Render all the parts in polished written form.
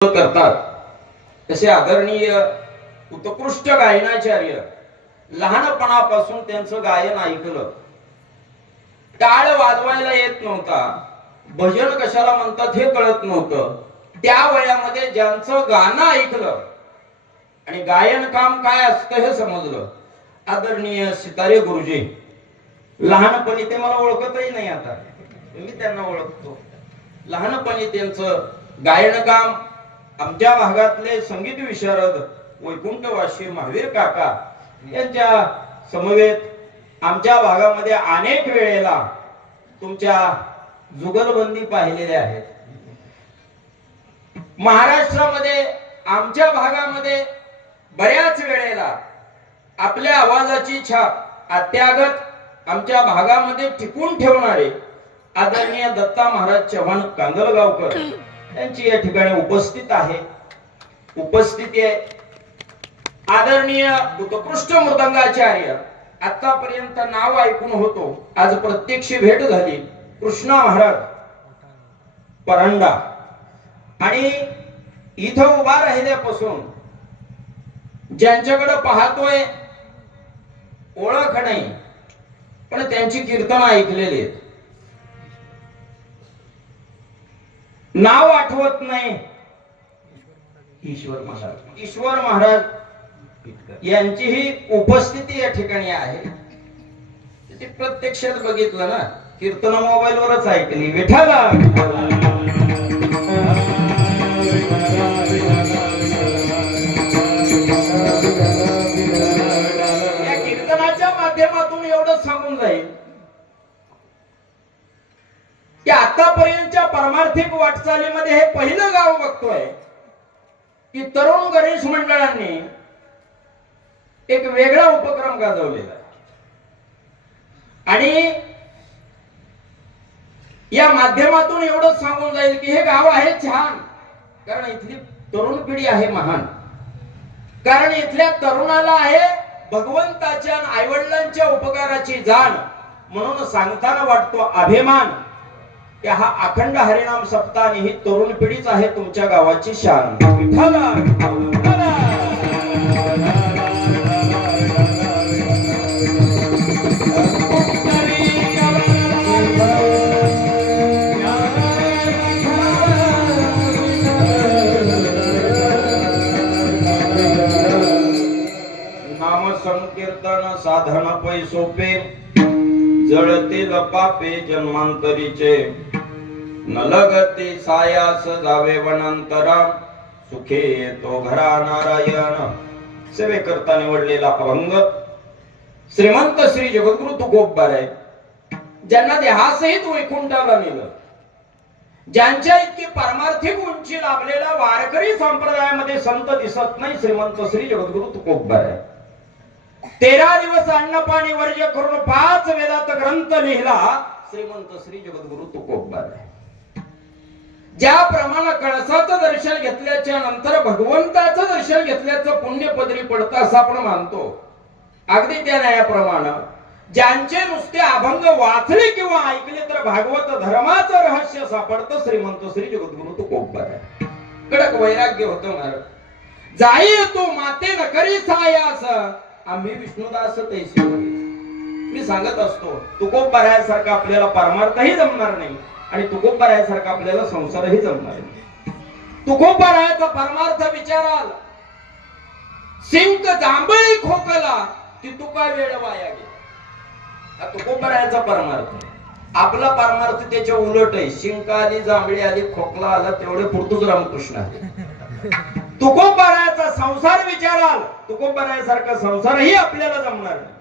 करतात तसे आदरणीय उत्कृष्ट गायनाचार्य लहानपणापासून त्यांचं गायन ऐकलं. टाळ वाजवायला येत नव्हता, भजन कशाला म्हणतात हे कळत नव्हतं. त्या वयामध्ये ज्यांचं गाणं ऐकलं आणि गायन काम काय असतं हे समजलं, आदरणीय सितारे गुरुजी. लहानपणी ते मला ओळखतही नाही, आता मी त्यांना ओळखतो. लहानपणी त्यांचं गायन काम आमच्या भागातले संगीत विशारद वैकुंठवासी महावीर काका यांच्या समवेत आमच्या भागामध्ये अनेक वेळेला तुमच्या जुगलबंदी पाहिलेल्या आहेत. महाराष्ट्रामध्ये आमच्या भागामध्ये बऱ्याच वेळेला आपल्या आवाजाची छाप अत्यागत आमच्या भागामध्ये टिकून ठेवणारे आदरणीय दत्ता महाराज चव्हाण कांदलगावकर यांची या ठिकाणी उपस्थिती आहे. आदरणीय उत्कृष्ट मृदंगाचार्य, आतापर्यंत नाव ऐकून होतो, आज प्रत्यक्ष भेट झाली. कृष्णा महाराज परंडा, आणि इथं उभा राहिल्यापासून ज्यांच्याकडे पाहतोय ओळख नाही, पण त्यांची कीर्तन ऐकलेली आहेत. नाव आठवत नाही. ईश्वर महाराज यांची ही उपस्थिती या ठिकाणी आहे. ते प्रत्यक्षात बघितलं ना, कीर्तन मोबाईल वरच ऐकली. विठाला या कीर्तनाच्या माध्यमातून एवढं सांगून जाईल की आतापर्यंतच्या परमार्थिक वाटचालीमध्ये हे पहिलं गाव बघतोय की तरुण गणेश मंडळांनी एक वेगळा उपक्रम गाजवलेला आहे. आणि या माध्यमातून एवढं सांगून जाईल की हे गाव आहे छान, कारण इथली तरुण पिढी आहे महान. कारण इथल्या तरुणाला आहे भगवंताच्या आईवडिलांच्या उपकाराची जाण. म्हणून सांगताना वाटतो अभिमान की हा अखंड हरिनाम सप्ताह ही तरुण पिढीच आहे तुमच्या गावाची शान. नाम संकीर्तन साधन पै सोपे, जळतील पापे जन्मांतरीचे, न लगते सायास जावे वनांतरा, सुखे तो घरा नारायण. सेवेकरता निवडलेला अभंग श्रीमंत श्री जगद्गुरु तुकोबार आहे, ज्यांना देहासहित वैकुंठाला नेलं, ज्यांच्या इतकी पारमार्थिक उंची लाभलेला वारकरी संप्रदायामध्ये संत दिसत नाही. श्रीमंत श्री जगद्गुरु तुकोबार आहे. 13 दिवस अन्न पाणी वर्ज्य करून 5 वेदात ग्रंथ लिहिला श्रीमंत श्री जगद्गुरु तुकोबार आहे. ज्याप्रमाणे कळसाचं दर्शन घेतल्याच्या नंतर भगवंताचं दर्शन घेतल्याचं पुण्य पदरी पडतं असं आपण मानतो, अगदी त्या न्यायाप्रमाणे ज्यांचे नुसते अभंग वाचले किंवा ऐकले तर भागवत धर्माचं रहस्य सापडतं श्रीमंत श्री जगद्गुरु तुकोबार आहे. कडक वैराग्य होतं महाराज. जाई तू माते न करी सायास, आम्ही विष्णुदास तैसे. मी सांगत असतो तुकोबारायासारखा आपल्याला परमार्थही जमणार नाही आणि तुकोबारायासारखा आपल्याला संसारही जमणार नाही. तुकोबारायाचा परमार्थ विचाराल, सिंक जांभळी खोकला ती तुका वेळ वाया गेली. हा तुकोबारायाचा परमार्थ. आपला परमार्थ त्याच्या उलट आहे. शिंक आली, जांभळी आली, खोकला आला, तेवढे पुरतूच रामकृष्ण आले. तुकोबारायाचा संसार विचाराल, तुकोबारायासारखा संसारही आपल्याला जमणार नाही.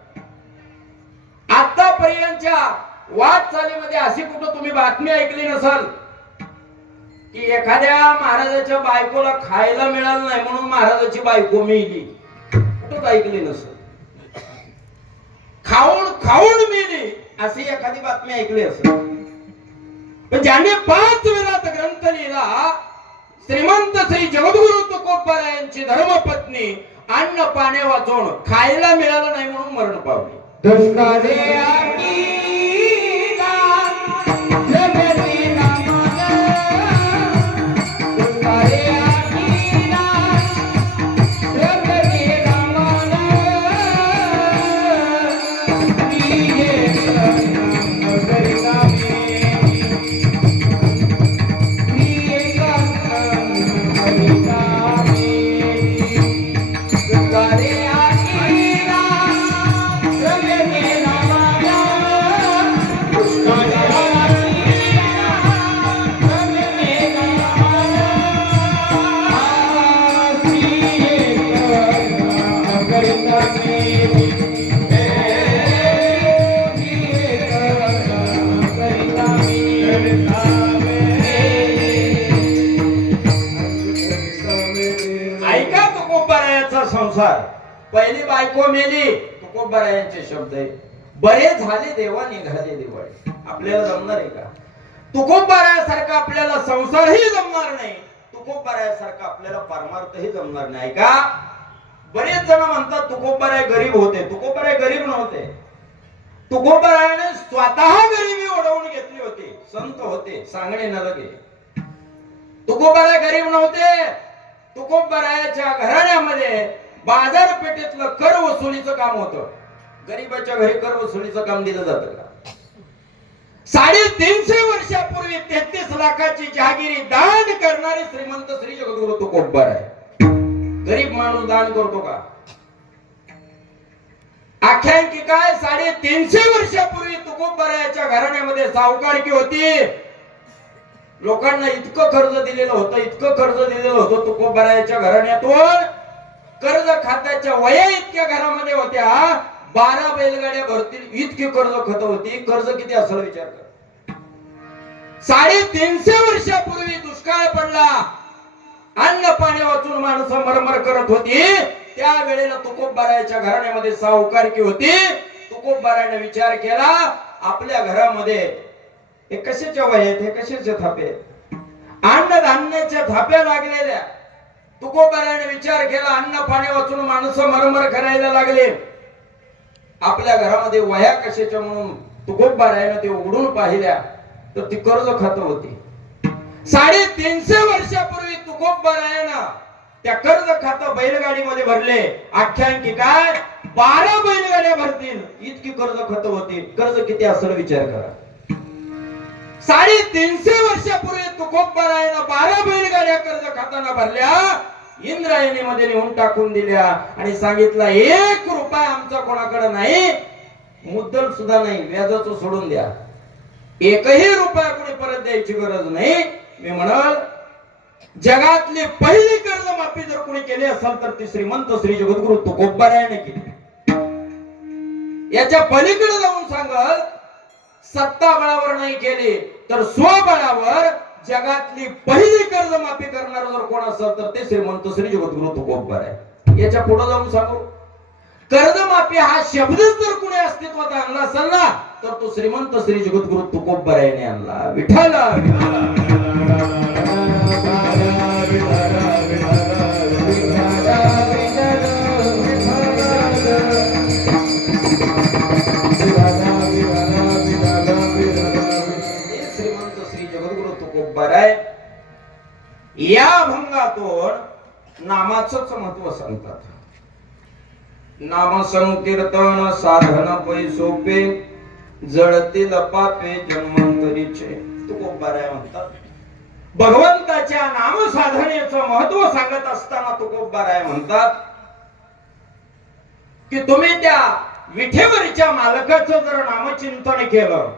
आतापर्यंतच्या वाटचालीमध्ये अशी कुठं तुम्ही बातमी ऐकली नसाल की एखाद्या महाराजाच्या बायकोला खायला मिळालं नाही म्हणून महाराजाची बायको मेली. कुठंच ऐकली नसेल. खाऊन खाऊन मेली अशी एखादी बातमी ऐकली असेल. पण ज्याने 5 वेळात ग्रंथ लिहिला श्रीमंत श्री जगद्गुरु तुकोबारायांची धर्मपत्नी अन्न पाणी वाचून खायला मिळालं नाही म्हणून मरण पावली. संसार. पहिली बायको मेली, तुकोबारायांचे शब्द आहे. बरे झाले देवा निघाले दिवाळी. आपल्याला जमणार आहे का? तुकोबारायासारखा आपल्याला संसारही जमणार नाही, तुकोबारायासारखा आपल्याला परमार्थही जमणार नाही का? बरेच जण म्हणतात तुकोबाराय गरीब होते. तुकोबाराय गरीब नव्हते. तुकोबारायाने स्वतः गरिबी ओढवून घेतली होती. संत होते, सांगणे न लगे. तुकोबाराय गरीब नव्हते. तुकोबारायाच्या घराण्यामध्ये बाजारपेठेतलं कर वसुलीचं काम होतं. गरीबाच्या घरी कर वसुलीचं काम दिलं जातं का? 350 वर्षापूर्वी 33 लाखाची जहागिरी दान करणारे श्रीमंत श्री जगद्गुरु तुकोबाराय. गरीब माणूस दान करतो का? आख्यायिका काय 350 वर्षापूर्वी तुकोबारायाच्या घराण्यामध्ये सावकारकी होती. लोकांना इतकं कर्ज दिलेलं होतं, इतकं कर्ज दिलेलं होतं तुकोबारायाच्या घराण्यातून. कर्ज खात्याच्या वया इतक्या घरामध्ये होत्या, 12 बैलगाड्या भरतील इतकी कर्ज खात होती. कर्ज किती असेल विचार कर. 350 वर्षापूर्वी दुष्काळ पडला, अन्न पाणी वाचून माणसं मरमर करत होती. त्या वेळेला तुकोबारायाच्या घराण्यामध्ये सावकारकी होती. तुकोबारायाने विचार केला, आपल्या घरामध्ये हे कशाच्या वया आहेत, हे कशाचे थापे आहेत? अन्नधान्याच्या थाप्या लागलेल्या. तुकोबारायाने विचार केला, अन्न पाणी वाचून माणसं मरमर करायला लागले, आपल्या घरामध्ये वया कशाच्या? म्हणून तुकोबारायाने ते उघडून पाहिल्या तर ती कर्ज खात होती. 350 वर्षापूर्वी तुकोबारायाने त्या कर्ज खातं बैलगाडीमध्ये भरले. आख्यायिकी काय 12 बैलगाड्या भरतील इतकी कर्ज खात होती. कर्ज किती असेल विचार करा. 350 वर्षापूर्वी तुकोबारायाने 12 बैलगाड्या कर्ज खाताना भरल्या, इंद्रायणीमध्ये नेऊन टाकून दिल्या आणि सांगितलं 1 रुपया आमचा कोणाकडे नाही, मुद्दल सुद्धा नाही, व्याजाचं सोडून द्या. 1ही रुपया कोणी परत द्यायची गरज नाही. मी म्हणाल जगातली पहिली कर्जमाफी जर कोणी केली असेल तर ती श्रीमंत श्री जगद्गुरु तुकोबारायाने केली. याच्या पलीकडे जाऊन सांगाल सत्ता बळावर नाही केली तर स्वबळावर जगातली पहिली कर्जमाफी करणार जर कोण असेल तर ते श्रीमंत श्री जगद्गुरु तुकोबाराय. याच्या पुढे जाऊन सांगू कर्जमाफी हा शब्द जर कोणी अस्तित्वात आणला असेल ना तर तो श्रीमंत श्री जगद्गुरु तुकोबारायाने आणला. विठ्ठला या अभंगातून नामाचंच महत्व सांगतात. नाम संकीर्तन साधन पै सोपे, जळतील पापे जन्मांतरीचे. तुकोबाराय म्हणतात भगवंताच्या नाम साधनेचं महत्व सांगत असताना तुकोबाराय म्हणतात की तुम्ही त्या विठेवरच्या मालकाचं जर नामचिंतन केलं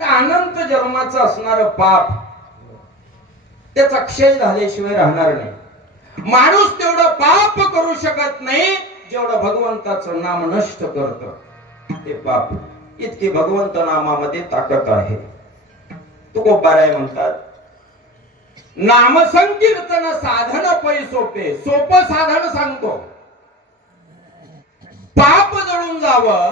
तर अनंत जन्माचं असणारं पाप त्याचा क्षय झाल्याशिवाय राहणार नाही. माणूस तेवढं पाप करू शकत नाही जेवढं भगवंताचं नाम नष्ट करत ते पाप. इतकी भगवंत नामामध्ये ताकद आहे. तुकोबाराय म्हणतात नाम संकीर्तन साधन पै सोपे. सोपं साधन सांगतो. पाप जळून जावं,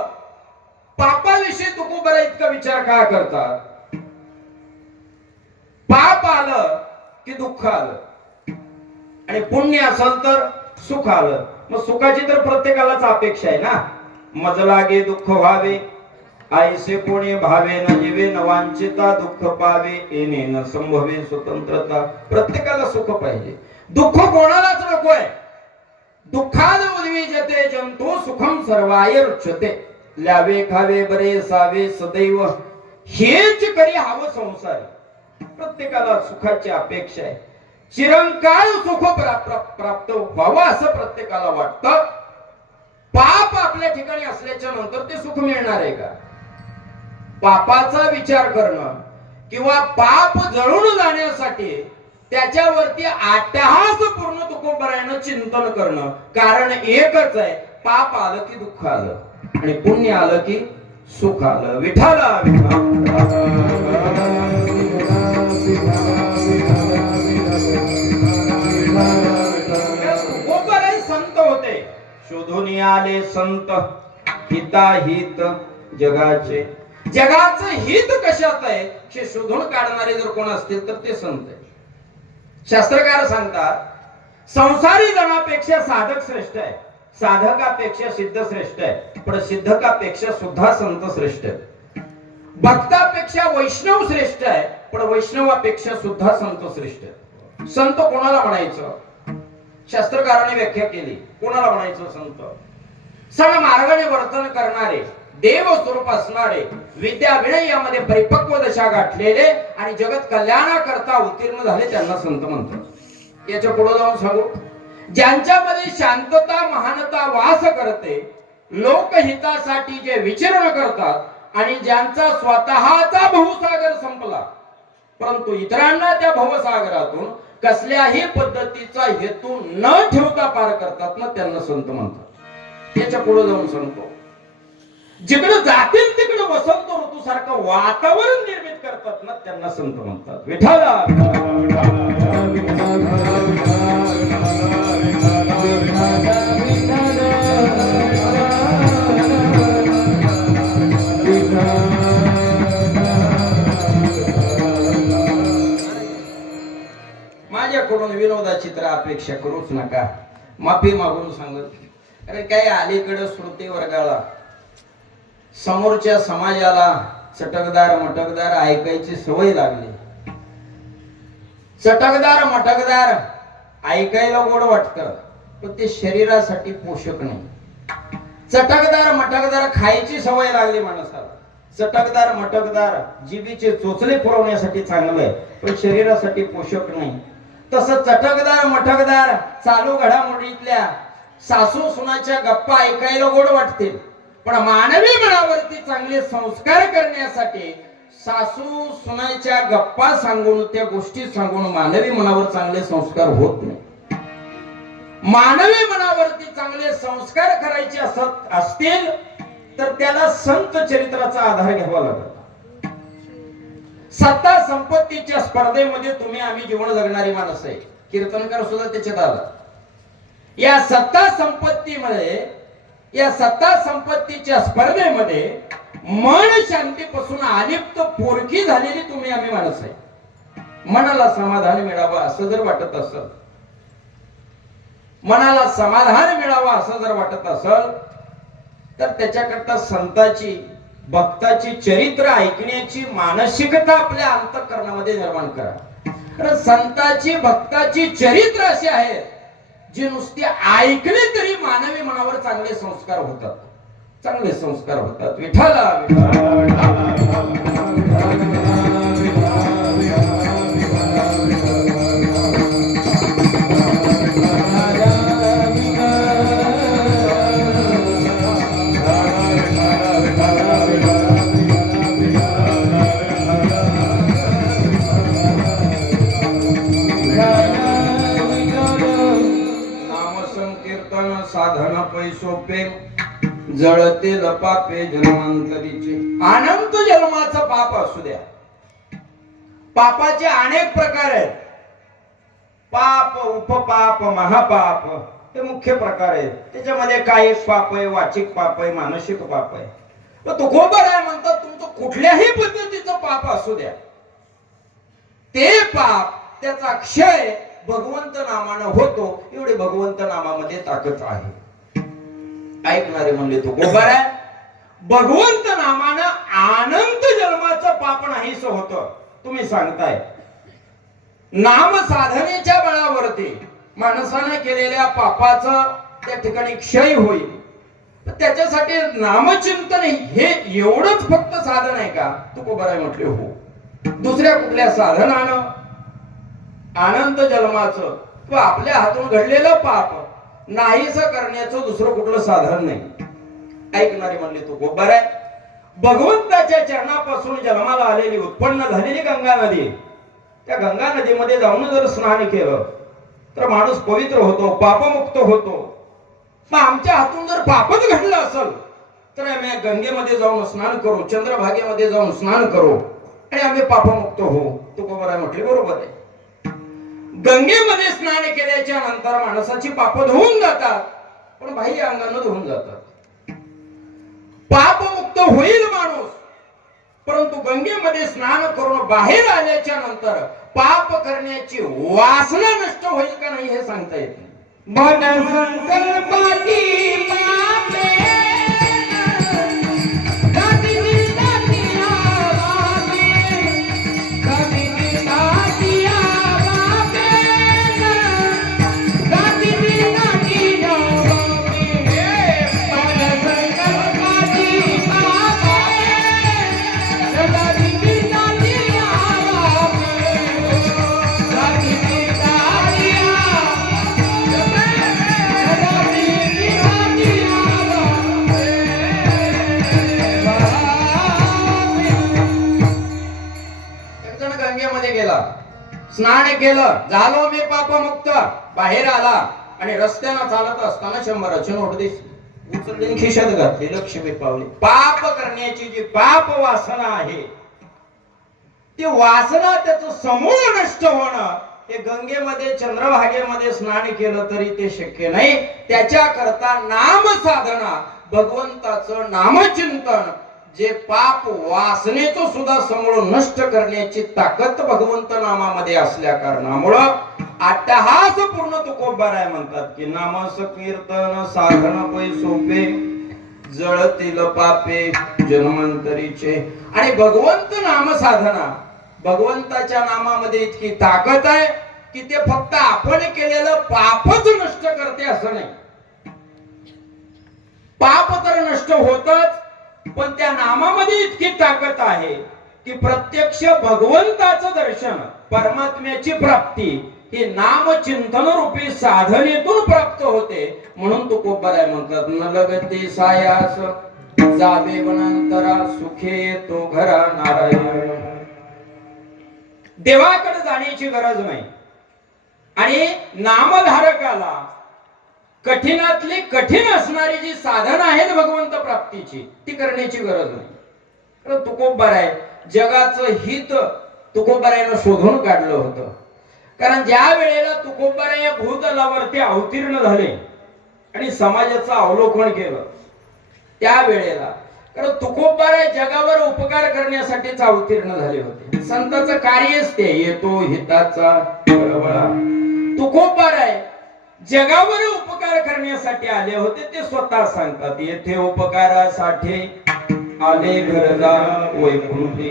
पापाविषयी तुकोबाराय इतका विचार का करतात? पाप आलं की दुःख आलं आणि पुण्य असेल तर सुख आलं. मग सुखाची तर प्रत्येकालाच अपेक्षा आहे ना. मज लागे दुःख व्हावे, आईसे कोणी भावे न जीवे, न वांछिता दुःख पावे, येणे न संभवे स्वतंत्रता. प्रत्येकाला सुख पाहिजे, दुःख कोणालाच नकोय. दुःखाद उद्विजते जंतु सुखम सर्वाय रुच्यते. ल्यावे खावे बरे सावे सदैव हेच करी हवं संसार. प्रत्येकाला सुखाची अपेक्षा आहे. चिरंकाळ सुख प्राप्त व्हावं असं प्रत्येकाला वाटतं. पाप आपल्या ठिकाणी असल्याच्या नंतर ते सुख मिळणार आहे का? पापाचा विचार करणं किंवा पाप जळून जाण्यासाठी त्याच्यावरती अट्टहास पूर्ण तुकोबारायानं चिंतन करणं. कारण एकच आहे, पाप आलं की दुःख आलं आणि पुण्य आलं की सुख आलं. विठ्ठला तुकोबाराय संत शोधून आले संत हिताहित जगाचे. जगाचं हित कशात आहे हे शोधून काढणारे जर कोण असतील तर ते संत आहे. शास्त्रकार सांगतात संसारी जनापेक्षा साधक श्रेष्ठ आहे, साधकापेक्षा सिद्ध श्रेष्ठ आहे, पण सिद्धकापेक्षा सुद्धा संत श्रेष्ठ आहे. भक्तापेक्षा वैष्णव श्रेष्ठ आहे, पण वैष्णवापेक्षा सुद्धा संत श्रेष्ठ आहे. संत कोणाला म्हणायचं? शास्त्रकाराने व्याख्या केली. कोणाला म्हणायचं संत? सण मार्गाने वर्तन करणारे, देव स्वरूप असणारे, विद्या विनयामध्ये परिपक्व दशा गाठलेले आणि जगत कल्याणाकरता उत्तीर्ण झाले त्यांना संत म्हणतात. याच्या पुढे जाऊन सांगू, ज्यांच्यामध्ये शांतता महानता वास करते, लोकहितासाठी जे विचरण करतात आणि ज्यांचा स्वतःचा भवसागर संपला परंतु इतरांना त्या भवसागरातून कसल्याही पद्धतीचा हेतू न ठेवता पार करतात ना त्यांना संत म्हणतात. याच्या पुढे जाऊन सांगतो, जिकडे जातील तिकडे वसंत ऋतू सारखं वातावरण निर्मित करतात ना त्यांना संत म्हणतात. विठाला माझ्याकडून विनोदाची तर अपेक्षा करूच नका. माफी मागून सांगत, अरे काय अलीकडे श्रुती वर्गाला समोरच्या समाजाला चटकदार मटकदार ऐकायची सवय लागली. चटकदार मटकदार ऐकायला गोड वाटतं पण ते शरीरासाठी पोषक नाही. चटकदार मटकदार खायची सवय लागली माणसाला. चटकदार मटकदार जिभेचे चोचले पुरवण्यासाठी चांगलं आहे पण शरीरासाठी पोषक नाही. तसं चटकदार मटकदार चालू घडामोडीतल्या सासू सुनाच्या गप्पा ऐकायला गोड वाटतील पण मानवी मनावरती चांगले संस्कार करण्यासाठी सासू सुनाच्या गप्पा सांगून त्या गोष्टी सांगून मानवी मनावर चांगले संस्कार होत नाही. मानवी मनावरती चांगले संस्कार करायचे असतील तर त्याला संत चरित्राचा आधार घ्यावा लागतो. सत्ता संपत्तीच्या स्पर्धेमध्ये तुम्ही आम्ही जीवन जगणारी माणसं आहे. कीर्तनकार सुद्धा त्याच्यात आला. या सत्ता संपत्तीच्या स्पर्धेमध्ये मन शांतीपासून अलिप्त पोरकी झालेली तुम्ही आम्ही माणसं आहे. मनाला समाधान मिळावं असं जर वाटत असेल, मनाला समाधान मिळावं असं जर वाटत असेल तर त्याच्याकरता संताची भक्ताची चरित्र ऐकण्याची मानसिकता आपल्या अंतःकरणामध्ये निर्माण करा. कारण संताची भक्ताची चरित्र अशी आहेत जी नुसती ऐकली तरी मानवी मनावर चांगले संस्कार होतात. चांगले संस्कार होतात. विठाला साधन पैसोपे जळतील पापे जन्मांतरीचे. अनंत जन्माचं पाप असू द्या. पापाचे अनेक प्रकार आहेत. पाप, उपपाप, महापाप हे मुख्य प्रकार आहेत. त्याच्यामध्ये कायिक पाप आहे, वाचिक पाप आहे, मानसिक पाप आहे. तुकोबर आहे म्हणतात तुमचं कुठल्याही पद्धतीचं पाप असू द्या, ते पाप त्याचा क्षय भगवंत नामानं होतो. एवढे भगवंत नामामध्ये ताकद आहे. ऐकणारे म्हणले तो गोबर आहे. भगवंत नामानं अनंत जन्माचं पाप नाहीस होत. तुम्ही सांगताय नाम साधनेच्या बळावरती माणसाने केलेल्या पापाचं त्या ठिकाणी क्षय होईल. त्याच्यासाठी नामचिंतन हे एवढंच फक्त साधन आहे का? तुकोबर आहे म्हटले हो. दुसऱ्या कुठल्या साधनानं अनंत जन्माचं किंवा आपल्या हातून घडलेलं पाप नाहीस करण्याचं दुसरं कुठलं साधन नाही. ऐकणारे म्हणले तो गोबर आहे. भगवंताच्या चरणापासून जन्माला आलेली उत्पन्न झालेली गंगा नदी, त्या गंगा नदीमध्ये जाऊन जर स्नान केलं तर माणूस पवित्र होतो, पापमुक्त होतो. मग आमच्या हातून जर पापच घडलं असेल तर आम्ही गंगेमध्ये जाऊन स्नान करू, चंद्रभागेमध्ये जाऊन स्नान करू आणि आम्ही पापमुक्त होऊ. तो गोबर आहे म्हटले बरोबर आहे. गंगेमध्ये स्नान केल्याच्या नंतर माणसाची पाप धुवून जातात पण बाह्य अंगानं धुवून जातात. पापमुक्त होईल माणूस, परंतु गंगेमध्ये स्नान करून बाहेर आल्याच्या नंतर पाप करण्याची वासना नष्ट होईल का नाही हे सांगता येत नाही. मन संकल्पाची पापे स्नान केलं, झालो मी पापमुक्त, बाहेर आला आणि रस्त्यानं चालत असताना 100ची नोट दिसली, उचलली खिशात घातली, लक्ष्मी पावली. पाप करण्याची जी पाप वासना आहे ती वासना त्याचं समूळ नष्ट होणं हे गंगेमध्ये चंद्रभागेमध्ये स्नान केलं तरी ते शक्य नाही. त्याच्या करता नाम साधना, भगवंताचं नामचिंतन, जे पाप वासनेचं सुद्धा समूळ नष्ट करण्याची ताकद भगवंत नामामध्ये असल्या कारणामुळं अट्टहास पूर्ण तुकोबाराय म्हणतात की नामस कीर्तन साधन पै सोपे जळतील पापे जन्मांतरीचे. आणि भगवंत नाम साधना, भगवंताच्या नामामध्ये इतकी ताकद आहे की ते फक्त आपण केलेलं पापच नष्ट करते असं नाही. पाप तर नष्ट होतच, पण त्या नामामध्ये इतकी ताकद आहे की प्रत्यक्ष भगवंताचं दर्शन, परमात्म्याची प्राप्ती ही नाम चिंतन रूपी साधनेतून प्राप्त होते. म्हणून तुकोबाराय म्हणतात न लगते सायास जावे वनांतरा सुखे येतो घरा नारायण. देवाकडे जाण्याची गरज नाही आणि नामधारकाला कठीणातली कठीण असणारी जी साधन आहेत भगवंत प्राप्तीची ती करण्याची गरज नाही. तुकोबाराय जगाचं हित तुकोबारायनं शोधून काढलं होतं. कारण ज्या वेळेला तुकोबाराय भूतलावरती अवतीर्ण झाले आणि समाजाचं अवलोकन केलं त्या वेळेला, कारण तुकोबाराय जगावर उपकार करण्यासाठीच अवतीर्ण झाले होते. संतांचं कार्यच ते येतो हिताचा बळबळा. तुकोबाराय जगावर उपकार करण्यासाठी आले होते ते स्वतः सांगतात. येथे उपकारासाठी आले घरदा वैकुंठी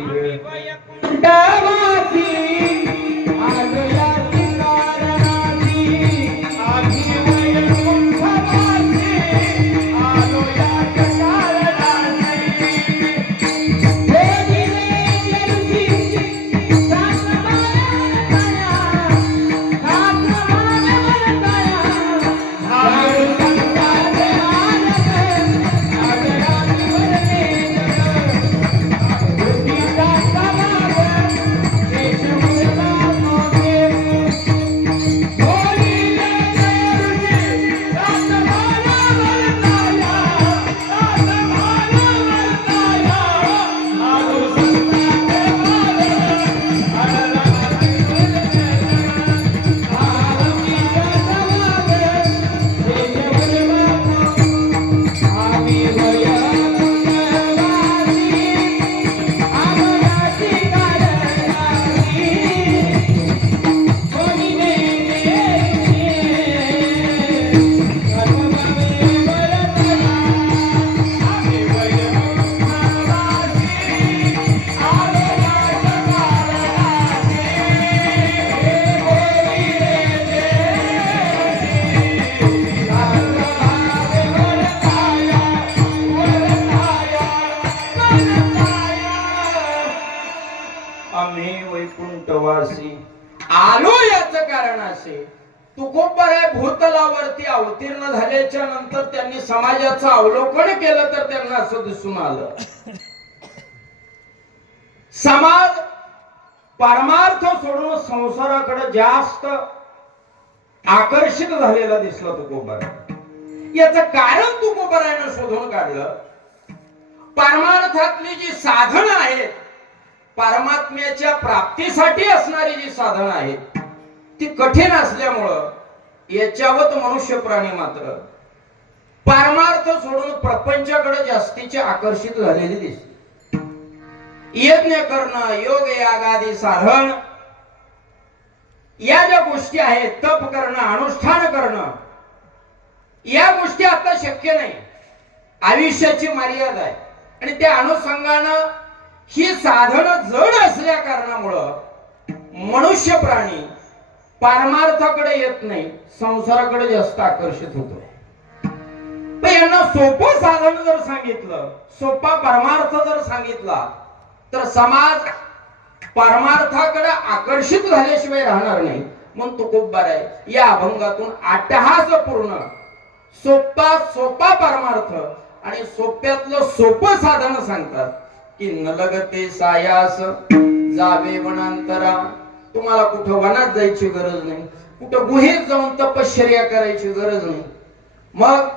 आलो. याचं कारण असे तुकोबाराय भूतलावरती अवतीर्ण झाल्याच्या नंतर त्यांनी समाजाचं अवलोकन केलं तर त्यांना असं दिसून आलं समाज परमार्थ सोडून संसाराकडे जास्त आकर्षित झालेला दिसला तुकोबाराय. याचं कारण तुकोबारायनं शोधून काढलं. परमार्थातली जी साधनं आहेत, परमात्म्याच्या प्राप्तीसाठी असणारी जी साधनं आहेत ती कठीण असल्यामुळं याच्यावर मनुष्य प्राणी मात्र पारमार्थ सोडून प्रपंचाकडे जास्तीचे आकर्षित झालेले दिसते. यज्ञ करणं, योग यागादी साधन, या ज्या गोष्टी आहेत, तप करणं, अनुष्ठान करणं, या गोष्टी आता शक्य नाही. आयुष्याची मर्यादा आहे आणि त्या अनुषंगानं ही साधनं जड असल्या कारणामुळं मनुष्य प्राणी पारमार्थाकडे येत नाही, संसाराकडे जास्त आकर्षित होतोय. पण यांना सोपं साधन जर सांगितलं, सोपा परमार्थ जर सांगितला, तर समाज परमार्थाकडे आकर्षित झाल्याशिवाय राहणार नाही. म्हणून तुकोबार आहे या अभंगातून अट्टहासपूर्ण सोपा परमार्थ आणि सोप्यातलं सोपं साधन सांगतात की न लगते सायास जावे वनांतरा. तुम्हाला कुठं वनात जायची गरज नाही, कुठं गुहेत जाऊन तपश्चर्या करायची गरज नाही. मग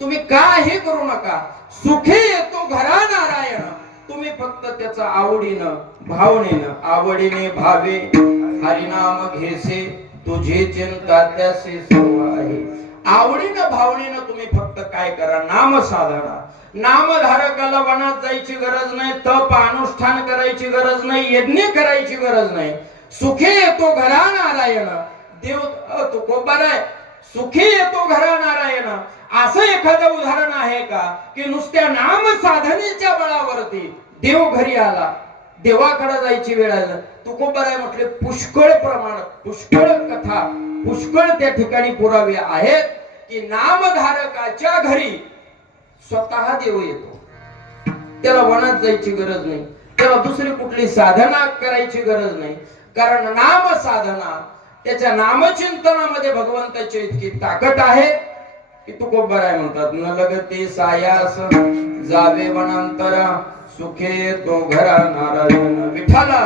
तुम्ही काही करू नका, सुखे येतो घरा नारायण. तुम्ही फक्त त्याचा आवडीनं भावनेनं, आवडीने भावे हरिनाम घेसे, तुझे चिंता त्यासे सर्व आहे. आवडीनं भावनेनं तुम्ही फक्त काय करा, नाम साधना. नामधारकाला वनात जायची गरज नाही, तप अनुष्ठान करायची गरज नाही, यज्ञ करायची गरज नाही. सुखे येतो घरा नारायण. देव तुकोबार आहे, सुखे येतो घरा नारायण. असं एखादं उदाहरण आहे का की नुसत्या नाम साधनेच्या बळावरती देव घरी आला, देवाकडे जायची वेळ आली? तुकोबार आहे म्हटले पुष्कळ प्रमाणात, पुष्कळ कथा, पुष्कळ त्या ठिकाणी पुरावे आहेत की नामधारकाच्या घरी स्वतः देव येतो. त्याला वनात जायची गरज नाही, त्याला दुसरी कुठली साधना करायची गरज नाही. कारण नाम साधना, त्याच्या नामचिंतनामध्ये भगवंताची इतकी ताकद आहे की तुकोबार आहे म्हणतात न लगते सायास जावे वनांतर, सुखे तो घरा नारायण. विठ्ठला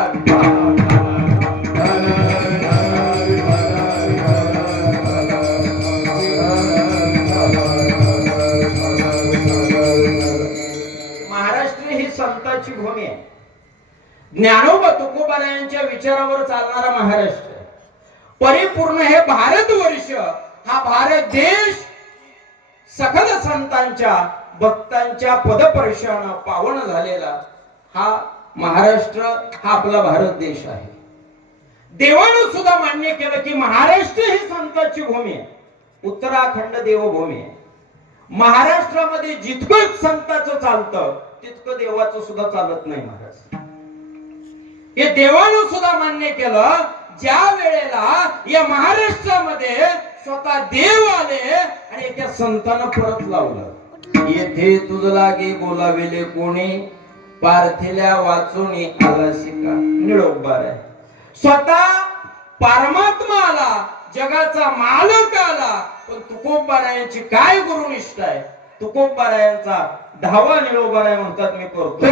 महाराष्ट्र ही संतांची भूमी आहे. ज्ञानोबा तुकोबारायांच्या विचारावर चालणारा महाराष्ट्र परिपूर्ण हे भारतवर्ष, हा भारत देश सकल संतांच्या भक्तांच्या पदपर्शानं पावन झालेला हा महाराष्ट्र, हा आपला भारत देश आहे. देवानं सुद्धा मान्य केलं की महाराष्ट्र ही संतांची भूमी आहे, उत्तराखंड देवभूमी आहे. महाराष्ट्रामध्ये जितकं संतांचं चालतं तितकं देवाचं सुद्धा चालत नाही महाराज. हे देवानं सुद्धा मान्य केलं. ज्या वेळेला या महाराष्ट्रामध्ये स्वतः देव आले आणि त्या संतांना परत लावलं. येथे तुझ लागे बोलावेले कोणी, पार्थिल्या वाचून आला शिका. निळोबार आहे, स्वतः परमात्मा आला, जगाचा मालक आला. पण तुकोबारायांची काय गुरुनिष्ठा आहे, तुकोबारायांचा धावा निळोबाराय म्हणतात मी करतो.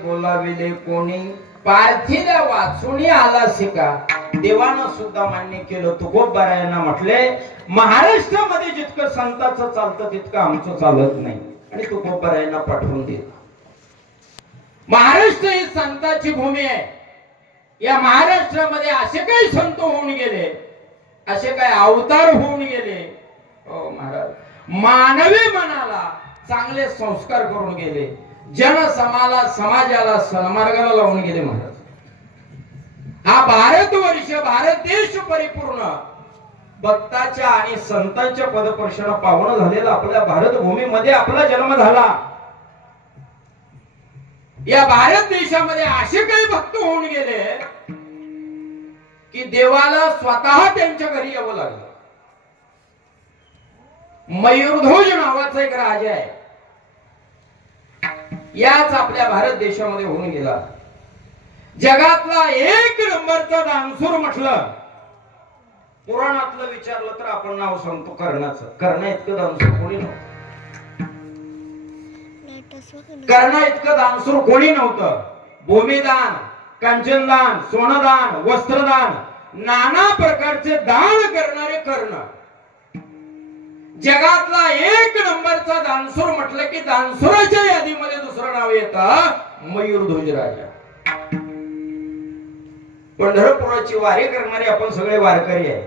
बोलाविले कोणी पार्थीला वाचून आलास का? देवानं सुद्धा मान्य केलं. तुकोबारायांना म्हटले, महाराष्ट्रामध्ये जितकं संतांचं चालतं तितकं आमचं चालत नाही, आणि तुकोबारायांना पाठवून दिलं. महाराष्ट्र ही संतांची भूमी आहे. या महाराष्ट्रामध्ये असे काही संत होऊन गेले, असे काही अवतार होऊन गेले, ओ महाराज, मानवी मनाला चांगले संस्कार करून गेले, समाजाला सन्मार्गाला लावून गेले महाराज. हा भारतवर्ष, भारत देश परिपूर्ण भक्ताच्या आणि संतांच्या पदपर्शना पावन झालेला आपल्या भारत भूमीमध्ये आपला जन्म झाला. या भारत देशामध्ये असे काही भक्त होऊन गेले की देवाला स्वतः त्यांच्या घरी यावं लागलं. मयूरध्वज नावाचा एक राजा आहे, याच आपल्या भारत देशामध्ये होऊन गेला. जगातला एक नंबरचा दानशूर म्हटलं, पुराणातलं विचारलं तर आपण नाव सांगतो कर्णाचं. कर्ण इतकं दानशूर कोणी नव्हतं. कर्ण इतकं दानशूर कोणी नव्हतं. भूमिदान, कंचनदान, सोनदान, वस्त्रदान, नाना प्रकारचे दान करणारे कर्ण. जगातला एक नंबरचा दानशूर म्हटलं की दानशूराच्या यादीमध्ये दुसरं नाव येतं मयूरध्वज राजा. पंढरपुराची वारी करणारे आपण सगळे वारकरी आहे.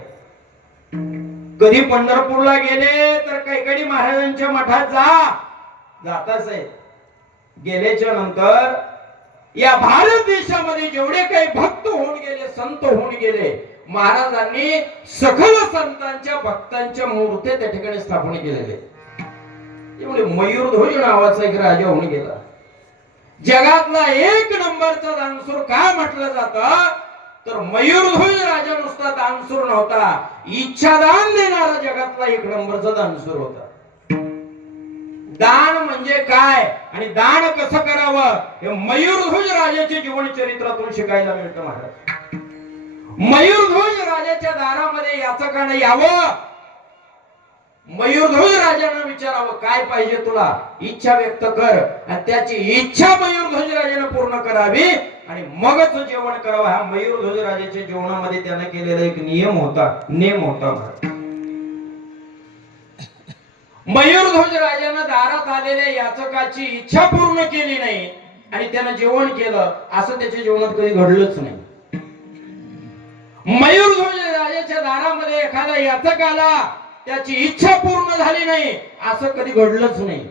कधी पंढरपूरला गेले तर कैकडी महाराजांच्या मठात जाताच आहे. गेल्याच्या नंतर या भारत देशामध्ये जेवढे काही भक्त होऊन गेले, संत होऊन गेले, महाराजांनी सकल संतांच्या भक्तांच्या मूर्ती त्या ठिकाणी स्थापन केलेले. एवढे मयूरध्वज नावाचा एक राजा होऊन गेला. जगातला एक नंबरचा दानशूर काय म्हटलं जातं तर मयूरध्वज राजा नुसता दानशूर नव्हता, इच्छादान देणारा जगातला एक नंबरचा दानशूर होता. दान म्हणजे काय आणि दान कसं करावं हे मयूरध्वज राजाच्या जीवन चरित्रातून शिकायला मिळतं महाराज. मयूरध्वज राजाच्या दारामध्ये याचं का नाही यावं? मयूरध्वज राजानं विचारावं, काय पाहिजे तुला? इच्छा व्यक्त कर, आणि त्याची इच्छा मयूरध्वज राजानं पूर्ण करावी आणि मगच जेवण करावं. हा मयूरध्वज राजाच्या जीवनामध्ये त्यानं केलेला एक नेम होता. मयूरध्वज राजानं दारात आलेल्या याचकाची इच्छा पूर्ण केली नाही आणि त्यानं जेवण केलं, असं त्याच्या जीवनात कधी घडलंच नाही. मयूरध्वज राजाच्या दारामध्ये एखादा याचक आला, त्याची इच्छा पूर्ण झाली नाही, असं कधी घडलंच नाही.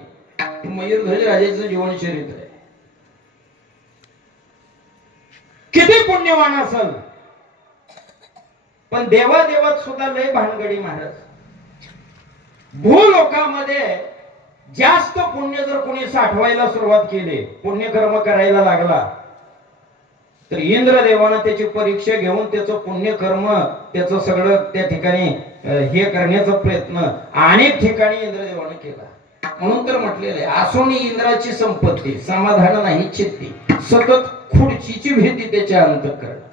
मयूरध्वज राजाचं जीवन चरित्र आहे. किती पुण्यवान असेल, पण देवादेवात सुद्धा लय भानगडी महाराज. भूलोकामध्ये जास्त पुण्य जर कोणी साठवायला सुरुवात केली, पुण्यकर्म करायला लागला, तर इंद्रदेवानं त्याची परीक्षा घेऊन त्याचं पुण्यकर्म, त्याचं सगळं त्या ठिकाणी हे करण्याचा प्रयत्न अनेक ठिकाणी इंद्रदेवानं केला. म्हणून तर म्हटलेलं आहे, आसोनी इंद्राची संपत्ती, समाधान नाही चित्ती, सतत खुर्चीची भीती त्याच्या अंतःकरणात.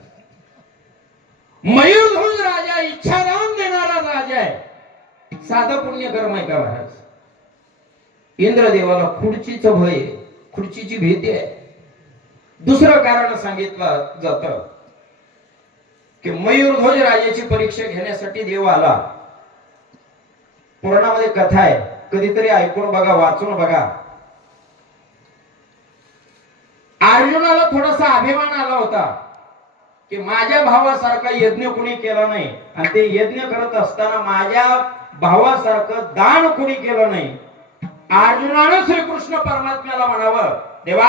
मयूरध्वज राजा इच्छादान देणारा राजा आहे. साधं पुण्यकर्म आहे का महाराज? इंद्रदेवाला खुर्चीचं भय, खुर्चीची भीती आहे. दुसरं कारण सांगितलं जातं की मयूरध्वज राजाची परीक्षा घेण्यासाठी देव आला. पुराणामध्ये कथा आहे, कधीतरी ऐकून बघा, वाचून बघा. अर्जुनाला थोडासा अभिमान आला होता की माझ्या भावासारखा यज्ञ कुणी केला नाही, आणि ते यज्ञ करत असताना माझ्या भावासारखं दान कुणी केलं नाही. अर्जुनानं श्रीकृष्ण परमात्म्याला म्हणावं, देवा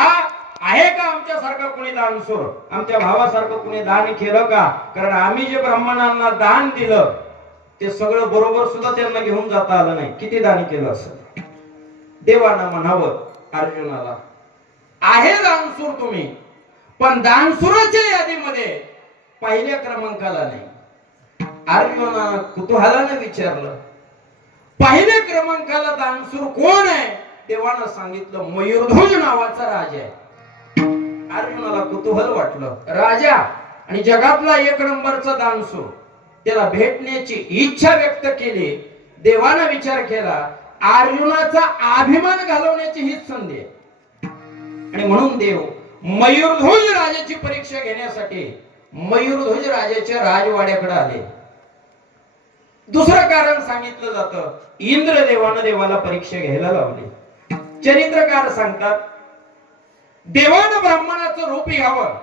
आहे का आमच्यासारखा कुणी दानशूर? आमच्या भावासारखं कुणी दान केलं का? कारण आम्ही जे ब्राह्मणांना दान दिलं ते सगळं बरोबर सुद्धा त्यांना घेऊन जाता आलं नाही. किती दान केलं असं? देवानं म्हणावं अर्जुनाला, आहे दानशूर तुम्ही, पण दानशूराच्या यादीमध्ये पहिल्या क्रमांकाला नाही. अर्जुनानं कुतूहलानं विचारलं, पहिल्या क्रमांकाला दानशूर कोण आहे? देवानं सांगितलं, मयूरध्वज नावाचा राजा आहे. अर्जुनाला कुतूहल वाटलं, राजा आणि जगातला एक नंबरचा दानशूर, त्याला भेटण्याची इच्छा व्यक्त केली. देवानं विचार केला, अर्जुनाचा अभिमान घालवण्याची हीच संधी आहे. आणि म्हणून देव मयूरध्वज राजाची परीक्षा घेण्यासाठी मयूरध्वज राजाच्या राजवाड्याकडे आले. दुसरं कारण सांगितलं जातं, इंद्रदेवानं देवाला परीक्षा घ्यायला लावली. चरित्रकार सांगतात, देवानं ब्राह्मणाचं रूप घ्यावं,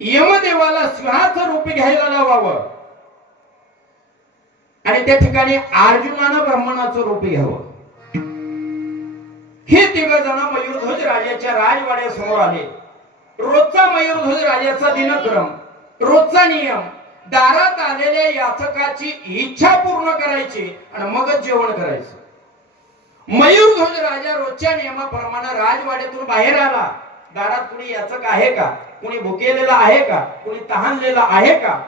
यमदेवाला सिंहाचं रूप घ्यायला लावावं, आणि त्या ठिकाणी अर्जुनानं ब्राह्मणाचं रूप घ्यावं. हे तिघ जण मयूरध्वज राजाच्या राजवाड्यासमोर आले. रोजचा मयूरध्वज राजाचा दिनक्रम, रोजचा नियम, दारात आलेल्या याचकाची इच्छा पूर्ण करायची आणि मगच जेवण करायचं. मयूरध्वज राजा रोजच्या नियमाप्रमाणे राजवाड्यातून बाहेर आला. दारात कुणी याचक आहे का, कुणी भुकेलेला आहे का, कुणी तहानलेला आहे का?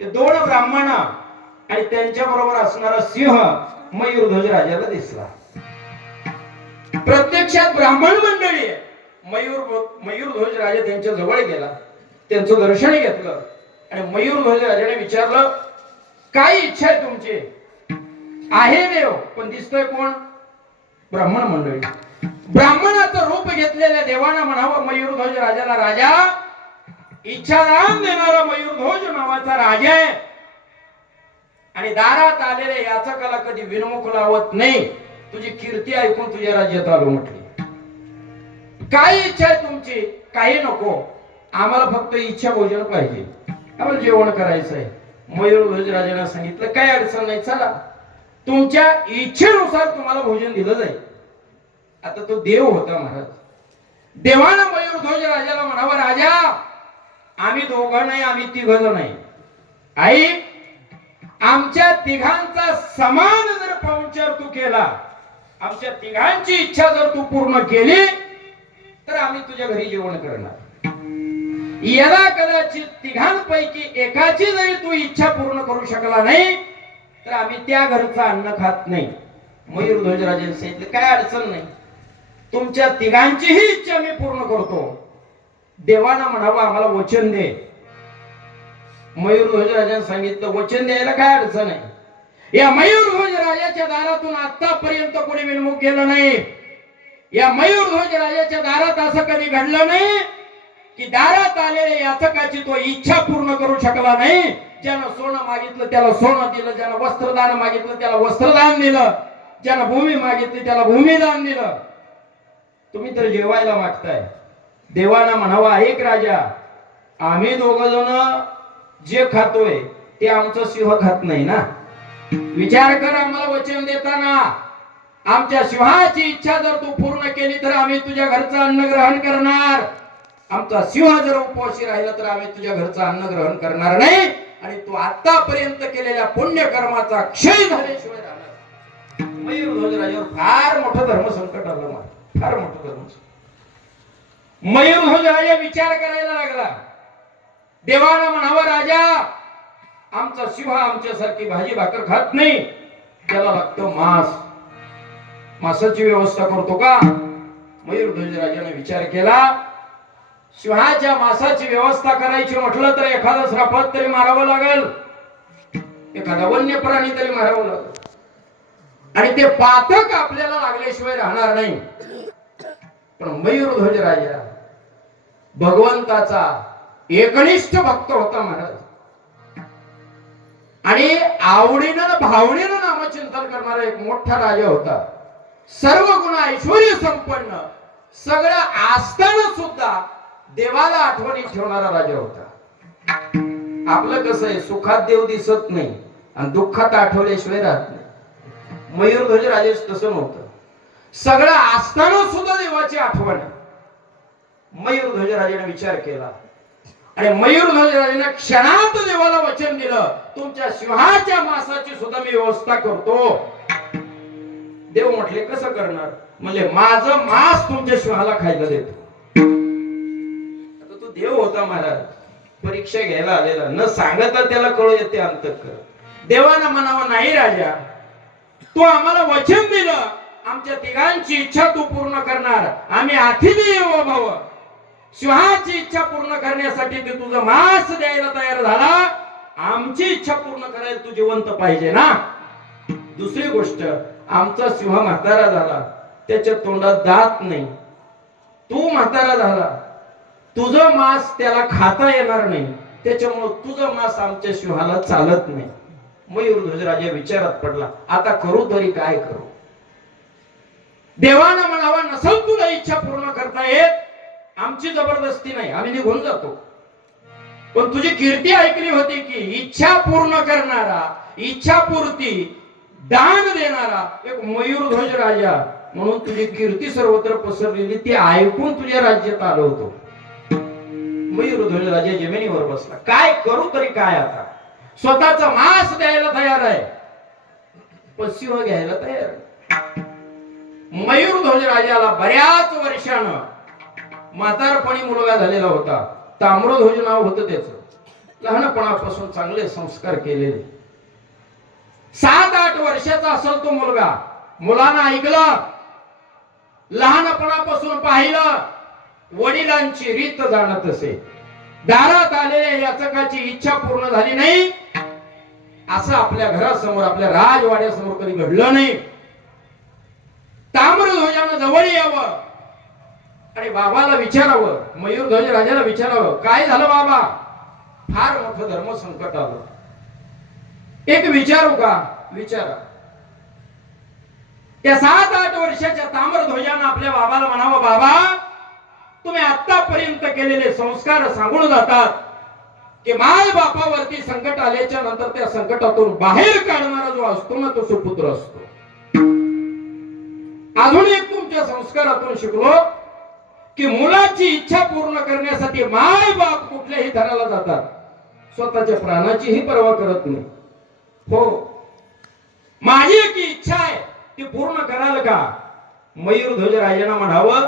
ते दोन ब्राह्मण आणि त्यांच्या बरोबर असणारा सिंह मयूरध्वज राजाला दिसला. प्रत्यक्षात ब्राह्मण मंडळी आहे. मयूरध्वज राजा त्यांच्या जवळ गेला, त्यांचं दर्शन घेतलं आणि मयूरध्वज राजाने विचारलं, काय इच्छा आहे तुमची? आहे देव, पण दिसतोय कोण? ब्राह्मण मंडळी. ब्राह्मणाचं रूप घेतलेल्या देवानं म्हणावं मयूरध्वज राजाला, राजा, इच्छादान देणारा मयूरध्वज नावाचा राजा आहे आणि दारात आलेल्या याचकाला कधी विनमुख लावत नाही. तुझी कीर्ती ऐकून तुझ्या राज्यात आलो म्हटली. काय इच्छा आहे तुमची? काही नको, आम्हाला फक्त इच्छा भोजन पाहिजे, आम्हाला जेवण करायचं आहे. मयूरध्वज राजाने सांगितलं, काय अडचण नाही, चला, तुमच्या इच्छेनुसार तुम्हाला भोजन दिलं जाईल. आता तो देव होता महाराज. देवानं मयूरध्वज राजाला म्हणावं, राजा, आम्ही दोघं नाही, आम्ही तिघ जण नाही. आई, आमच्या तिघांचा समान जर पाहुणचार तू केला, आमच्या तिघांची इच्छा जर तू पूर्ण केली, तर आम्ही तुझ्या घरी जेवण करणार. याला कदाचित तिघांपैकी एकाची जरी तू इच्छा पूर्ण करू शकला नाही, तर आम्ही त्या घरचं अन्न खात नाही. मयूरध्वज राजाने सांगितलं, काय अडचण नाही, तुमच्या तिघांचीही इच्छा मी पूर्ण करतो. देवानं म्हणावं, आम्हाला वचन दे. मयूरध्वज राजाने सांगितलं, वचन द्यायला काय अडचण आहे. या मयूरध्वज राजाच्या दारातून आतापर्यंत कोणी विनमुख गेलं नाही. या मयूरध्वज राजाच्या दारात असं कधी घडलं नाही की दारात आलेल्या याचकाची तो इच्छा पूर्ण करू शकला नाही. ज्यानं सोनं मागितलं त्याला सोनं दिलं, ज्यानं वस्त्रदान मागितलं त्याला वस्त्रदान दिलं, ज्यानं भूमी मागितली त्याला भूमिदान दिलं. तुम्ही तर जेवायला मागताय. देवाना म्हणावा, एक राजा, आम्ही दोघ जण जे खातोय ते आमचं सिंह खात नाही ना. विचार कर, आम्हाला वचन देताना, आमच्या सिंहाची इच्छा जर तू पूर्ण केली तर आम्ही तुझ्या घरचं अन्न ग्रहण करणार. आमचा सिंह जर उपवासी राहिला तर आम्ही तुझ्या घरचं अन्न ग्रहण करणार नाही आणि तू आतापर्यंत केलेल्या पुण्यकर्माचा क्षय झाल्याशिवाय राहणार. मयूरध्वज राजावर फार मोठं धर्मसंकट आलं, फार मोठं धर्मसंकट. मयूरध्वज राजा विचार करायला लागला. देवानं म्हणावं, राजा, आमचा सिंह आमच्यासारखी भाजी भाकर खात नाही, त्याला लागतं मांस. मांसाची व्यवस्था करतो का? मयूरध्वज राजाने विचार केला, सिंहाच्या मांसाची व्यवस्था करायची म्हटलं तर एखादा श्रापात तरी मारावं लागेल, एखादा वन्य प्राणी तरी मारावं लागेल, आणि ते पातक आपल्याला लागल्याशिवाय राहणार नाही. पण मयूरध्वज राजा भगवंताचा एकनिष्ठ भक्त होता महाराज, आणि आवडीनं भावनेनं नामचिंतन करणारा एक मोठा राजा होता. सर्व गुण ऐश्वर्य संपन्न, सगळं असताना सुद्धा देवाला आठवणीत ठेवणारा राजा होता. आपलं कसं आहे, सुखात देव दिसत नाही आणि दुःखात आठवल्याशिवाय राहत नाही. मयूरध्वज राजेश तसं नव्हतं. सगळं असताना सुद्धा देवाची आठवण. मयूरध्वज राजाने विचार केला आणि मयूरध्वज राजाने क्षणात देवाला वचन दिलं, तुमच्या सिंहाच्या मांसाची सुद्धा मी व्यवस्था करतो. देव म्हटले, कसं करणार? म्हणजे माझं मांस तुमच्या सिंहाला खायला देतो. आता तो देव होता महाराज, परीक्षा घ्यायला आलेला, न सांगता त्याला कळू येते अंतःकरण. देवानं म्हणावं, नाही राजा, तू आम्हाला वचन दिलं, आमच्या तिघांची इच्छा तू पूर्ण करणार. आम्ही अतिदेव भाव, सिंहाची इच्छा पूर्ण करण्यासाठी ते तुझं मांस द्यायला तयार झाला. आमची इच्छा पूर्ण करायला तू जिवंत पाहिजे ना. दुसरी गोष्ट, आमचा सिंह म्हातारा झाला, त्याच्या तोंडात दात नाही. तू म्हातारा झाला, तुझं मांस त्याला खाता येणार नाही, त्याच्यामुळं तुझं मांस आमच्या सिंहाला चालत नाही. मयूरध्वज राजा विचारात पडला, आता करू तरी काय करू. देवानं म्हणावा, नसल तुला इच्छा पूर्ण करता येत, आमची जबरदस्ती नाही, आम्ही निघून जातो. पण तुझी कीर्ती ऐकली होती की इच्छा पूर्ण करणारा, इच्छापूर्ती दान देणारा एक मयूरध्वज राजा म्हणून तुझी कीर्ती सर्वत्र पसरलेली, ती ऐकून तुझ्या राज्यात आलो होतो. मयूरध्वज राजा जमिनीवर बसला, काय करू तरी काय. आता स्वतःचा मांस द्यायला तयार आहे, पण सिंह घ्यायला तयार आहे. मयूरध्वज राजाला बऱ्याच वर्षानं म्हातारपणी मुलगा झालेला होता. ताम्रध्वज नाव होतं त्याचं. लहानपणापासून चांगले संस्कार केलेले. 7-8 वर्षाचा असेल तो मुलगा. मुलानं ऐकलं, लहानपणापासून पाहिलं, वडिलांची रीत जाणत असे. दारात आलेल्या याचकाची इच्छा पूर्ण झाली नाही असं आपल्या घरासमोर, आपल्या राजवाड्यासमोर कधी घडलं नाही. ताम्रध्वजानं जवळ यावं आणि बाबाला विचारावं, मयूरध्वज राजाला विचारावं, काय झालं बाबा, फार मोठं धर्म संकट आलं, एक विचारू का. विचारा. त्या 7-8 वर्षाच्या ताम्रध्वजानं आपल्या बाबाला म्हणावं, बाबा तुम्ही आतापर्यंत केलेले संस्कार सांगून जातात की माय बापावरती संकट आल्याच्या नंतर त्या संकटातून बाहेर काढणारा जो असतो ना, तो सुपुत्र असतो. अजून एक तुमच्या संस्कारातून शिकलो की मुलाची इच्छा पूर्ण करण्यासाठी माय बाप कुठल्याही थराला जातात, स्वतःच्या प्राणाचीही पर्वा करत नाही. हो, माझी एक इच्छा आहे, ती पूर्ण कराल का. मयूरध्वज राजांना म्हणावं,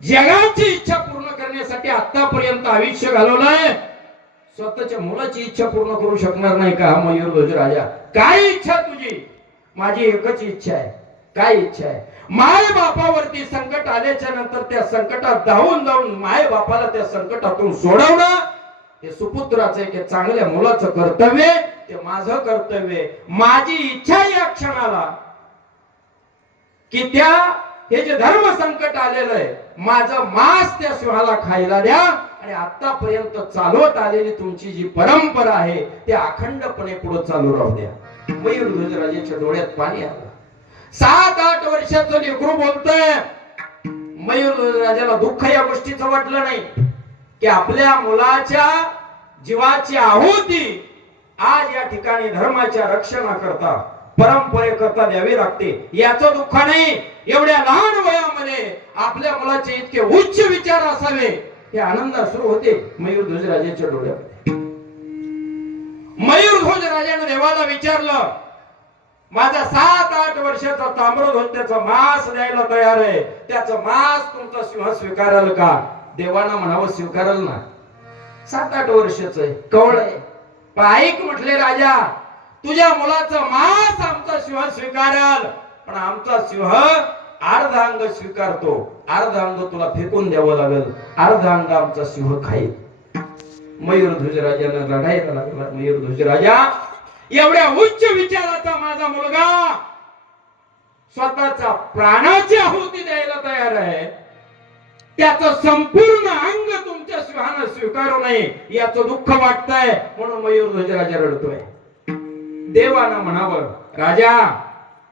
जगाची इच्छा पूर्ण करण्यासाठी आतापर्यंत आयुष्य घालवलंय, स्वतःच्या मुलाची इच्छा पूर्ण करू शकणार नाही का मयूरध्वज राजा. काय इच्छा तुझी. माझी एकच इच्छा आहे. काय इच्छा आहे. माय बापावरती संकट आल्याच्या नंतर त्या संकटात धावून जाऊन माय बापाला त्या संकटातून सोडवणं हे सुपुत्राचं एक चांगल्या मुलाचं कर्तव्य, ते माझं कर्तव्य. माझी इच्छा या क्षणाला की हे जे धर्म संकट आलेलं आहे, माझं मांस त्या सिंहाला खायला द्या आणि आतापर्यंत चालवत आलेली तुमची जी परंपरा आहे ते अखंडपणे पुढे चालू राहू द्या. मयूरध्वज राजाच्या डोळ्यात पाणी आलं. 7-8 वर्षाचं लेकरू बोलतोय. मयूरध्वज राजाला दुःख या गोष्टीचं वाटलं नाही की आपल्या मुलाच्या जीवाची आहुती आज या ठिकाणी धर्माच्या रक्षणाकरता, परंपरेकरता द्यावी लागते, याचं दुःख नाही. एवढ्या लहान वयामध्ये आपल्या मुलाचे इतके उच्च विचार असावे हे आनंद सुरू होते मयूरध्वज राजाच्या डोळ्यामध्ये. मयूरध्वज राजाने देवाला विचारलं, माझा 7-8 वर्षाचा ताम्रध्वज त्याचा मांस द्यायला तयार आहे, त्याचं मांस तुमचा सिंह स्वीकाराल का. देवानं म्हणावं, स्वीकाराल ना. 7-8 वर्षाचं आहे, कवळ आहे. ऐक म्हटले राजा, तुझ्या मुलाचं मांस आमचा सिंह स्वीकाराल, पण आमचा सिंह अर्ध अंग स्वीकारतो, अर्ध अंग तुला फेकून द्यावं लागेल, अर्ध अंग आमचा सिंह खाईल. मयूरध्वज राजानं रडायला लागला. मयूरध्वज राजा, एवढ्या उच्च विचाराचा माझा मुलगा स्वतःचा प्राणाची आहुती द्यायला तयार आहे, त्याचं संपूर्ण अंग तुमच्या सिंहानं स्वीकारू नये याचं दुःख वाटतंय, म्हणून मयूरध्वज राजा रडतोय. देवानं म्हणावं, राजा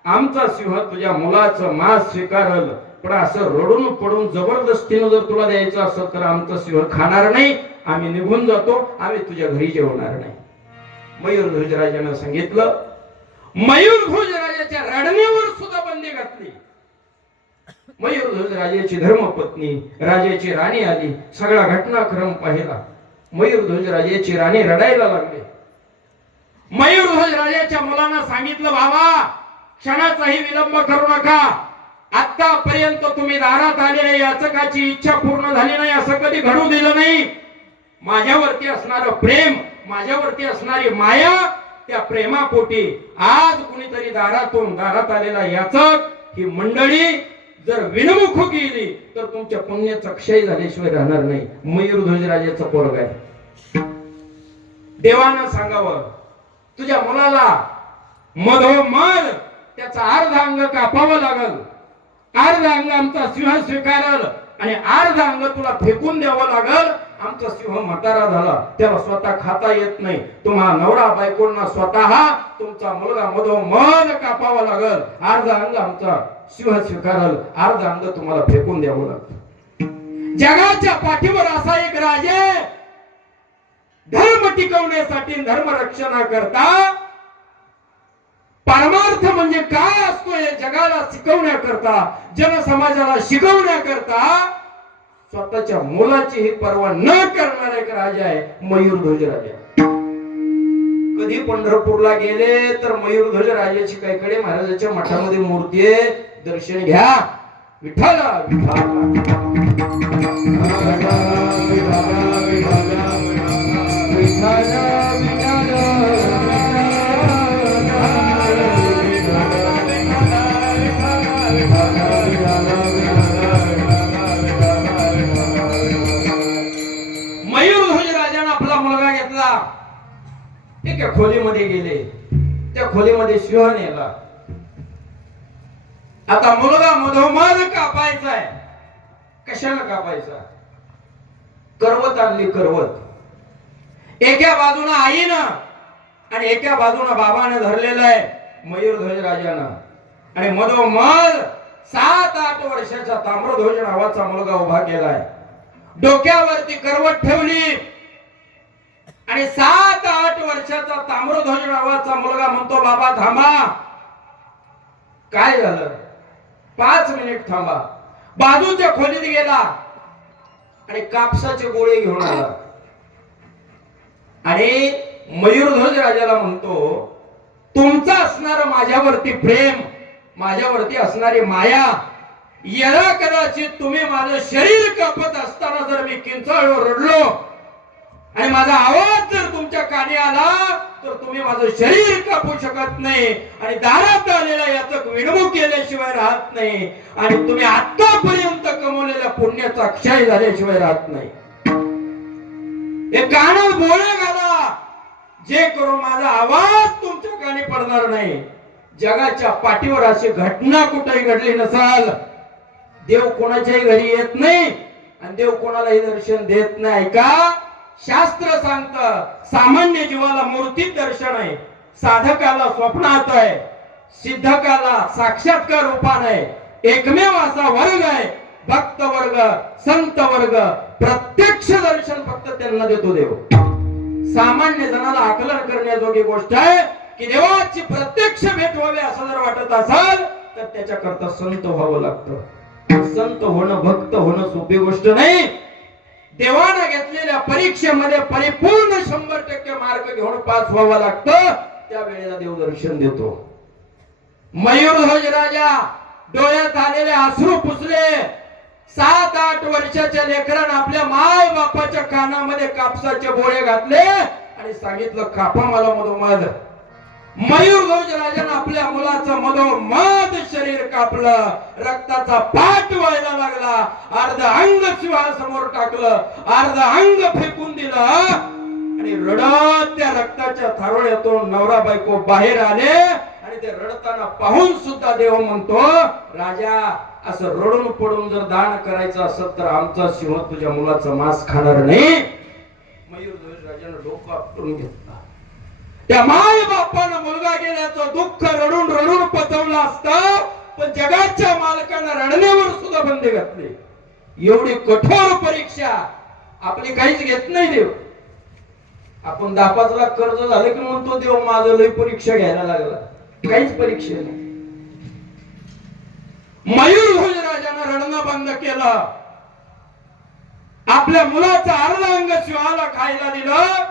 आमचा सिंह तुझ्या मुलाचं मांस स्वीकारल, पण असं रडून पडून जबरदस्तीनं जर तुला द्यायचं असेल तर आमचा सिंह खाणार नाही, आम्ही निघून जातो, आम्ही तुझ्या घरी जेवणार नाही. मयूरध्वज राजानं सांगितलं. मयूरध्वज राजाच्या रडण्यावर सुद्धा बंदी घातली. मयूरध्वज राजाची धर्मपत्नी राजाची राणी आली, सगळा घटनाक्रम पाहिला. मयूरध्वज राजाची राणी रडायला लागली. मयूरध्वज राजाच्या मुलांना सांगितलं, बाबा क्षणाचाही विलंब करू नका, आतापर्यंत तुम्ही दारात आलेल्या याचकाची इच्छा पूर्ण झाली नाही असं कधी घडू दिलं नाही. माझ्यावरती असणारं प्रेम, माझ्यावरती असणारी माया, त्या प्रेमापोटी आज कुणीतरी दारात आलेला याचक ही मंडळी जर विनमुख गेली तर तुमच्या पुण्याचा क्षय झाल्याशिवाय राहणार नाही. मयूरध्वज राजाचा पोरगा आहे. देवानं सांगावं, तुझ्या मुलाला मधोमध त्याचा अर्ध अंग कापावं लागल, अर्ध अंग आमचा सिंह स्वीकारल, आणि अर्ध अंग तुला फेकून द्यावं लागल. आमचा सिंह म्हातारा झाला, त्याला स्वतः खाता येत नाही. तुम्हा नवरा बायकोंना स्वतः तुमचा मुलगा मधोमध कापावा लागल. अर्ध अंग आमचा सिंह स्वीकारल, अर्ध अंग तुम्हाला फेकून द्यावं लागल. जगाच्या पाठीवर असा एक राजे धर्म टिकवण्यासाठी धर्म रक्षणाकरता परमार्थ म्हणजे काय असतो हे जगाला शिकवण्याकरता, जनसमाजाला शिकवण्याकरता स्वतःच्या मुलाची ही पर्वा न करणारा एक राजा आहे मयूरध्वज राजा. कधी पंढरपूरला गेले तर मयूरध्वज राजाची कैकडे महाराजाच्या मठामध्ये मूर्ती आहे, दर्शन घ्या. विठ्ठल मयूरध्वज राजाने आपला मुलगा घेतला, एका खोलीमध्ये गेले. त्या खोलीमध्ये सिंह नेला. आता मुलगा मधोमध कापायचा आहे. कशाला कापायचा? करवत आणली, करवत. एका बाजूला आईनं आणि एका बाजूला बाबाने धरलेलं आहे मयूरध्वज राजानं. आणि मधोमध 7-8 वर्षाचा ताम्रध्वज नावाचा मुलगा उभा केलाय. डोक्यावरती करवत ठेवली आणि 7-8 वर्षाचा ताम्रध्वज नावाचा मुलगा म्हणतो, बाबा थांबा. काय झालं? 5 मिनिट थांबा. बाजूच्या खोलीत गेला आणि कापसाचे गोळे घेऊन आला आणि मयूरध्वज राजाला म्हणतो, तुमचं असणारं माझ्यावरती प्रेम, माझ्यावरती असणारी माया, याला कदाचित तुम्ही माझं शरीर कापत असताना जर मी किंचाळून रडलो आणि माझा आवाज जर तुमच्या कानी आला तर तुम्ही माझं शरीर कापू शकत नाही आणि दारात आलेला याचक विनमुख केल्याशिवाय राहत नाही आणि तुम्ही आतापर्यंत कमवलेल्या पुण्याचा क्षय झाल्याशिवाय राहत नाही. हे कानात बोळे घाला, जे करून माझा आवाज तुमच्या कानी पडणार नाही. जगाच्या पाठीवर अशी घटना कुठेही घडली नसाल. देव कोणाच्याही घरी येत नाही आणि देव कोणालाही दर्शन देत नाही. का? शास्त्र सांगतं, सामान्य जीवाला मूर्तीत दर्शन आहे, साधकाला स्वप्नात आहे, सिद्धकाला साक्षात्कार रूपान आहे. एकमेव असा वर्ग आहे भक्त वर्ग, संत वर्ग, प्रत्यक्ष दर्शन फक्त त्यांना देतो देव. सामान्य जनाला आकलन करण्याजोगी गोष्ट आहे की देवाची प्रत्यक्ष भेट व्हावी असं जर वाटत असाल तर त्याच्याकरता संत व्हावं लागतं. संत होणं, भक्त होणं सोपी गोष्ट नाही. देवाने घेतलेल्या परीक्षेमध्ये परिपूर्ण 100% मार्क घेऊन पास व्हावं लागतं. त्यावेळेला देव दर्शन देतो. मयूरध्वज राजा डोळ्यात आलेले अश्रू पुसले. 7-8 वर्षाच्या लेकरानं आपल्या माय बापाच्या कानामध्ये कापसाचे बोळे घातले आणि सांगितलं, कापा मला मधोमध. मयूरध्वज राजाने आपल्या मुलाचं मधोमध शरीर कापलं. रक्ताचा पाठ व्हायला लागला. अर्ध अंग शिवासमोर टाकलं, अर्ध अंग फेकून दिलं आणि रडत त्या रक्ताच्या थारोळ्यातून नवरा बायको बाहेर आले आणि ते रडताना पाहून सुद्धा देव म्हणतो, राजा असं रडून पडून जर दान करायचं असेल तर आमचा सिंह तुझ्या मुलाचं मांस खाणार नाही. मयूरध्वज राजाने डोकं आपटून घेतलं. त्या माय बापानं मुलगा गेल्याचं दुःख रडून रडून पचवलं असतं, पण जगाच्या मालकानं रडण्यावर सुद्धा बंदी घातली. एवढी कठोर परीक्षा आपली काहीच घेत नाही देव. आपण 10-5 लाख कर्ज झालं की म्हणतो देव माझं लय परीक्षा घ्यायला लागला. काहीच परीक्षा नाही. मयूरध्वज राजानं रडणं बंद केलं. आपल्या मुलाचा अर्ध अंग शिवाला खायला दिलं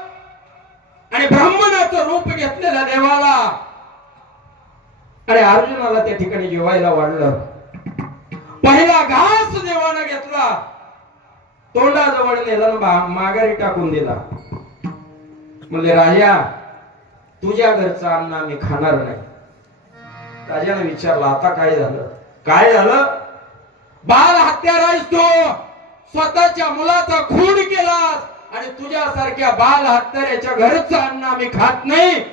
आणि ब्राह्मणाचं रूप घेतलेल्या देवाला आणि अर्जुनाला त्या ठिकाणी जेवायला वाढलं. पहिला घास देवानं घेतला, तोंडाजवळ नेला, माघारी टाकून दिला. म्हणले, राजा तुझ्या घरचं अन्न आम्ही खाणार नाही. राजाने विचारलं, आता काय झालं? काय झालं? बाल हत्यारा आहेस तू, स्वतःच्या मुलाचा खून केलास आणि तुझ्यासारख्या बाल हत्याऱ्याच्या घरचं अन्न आम्ही खात नाही.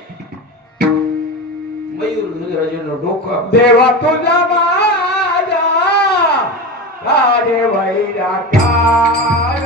मयूरध्वज राजानं डोकं, देवा तुझ्या माझ्या अरे वैराकार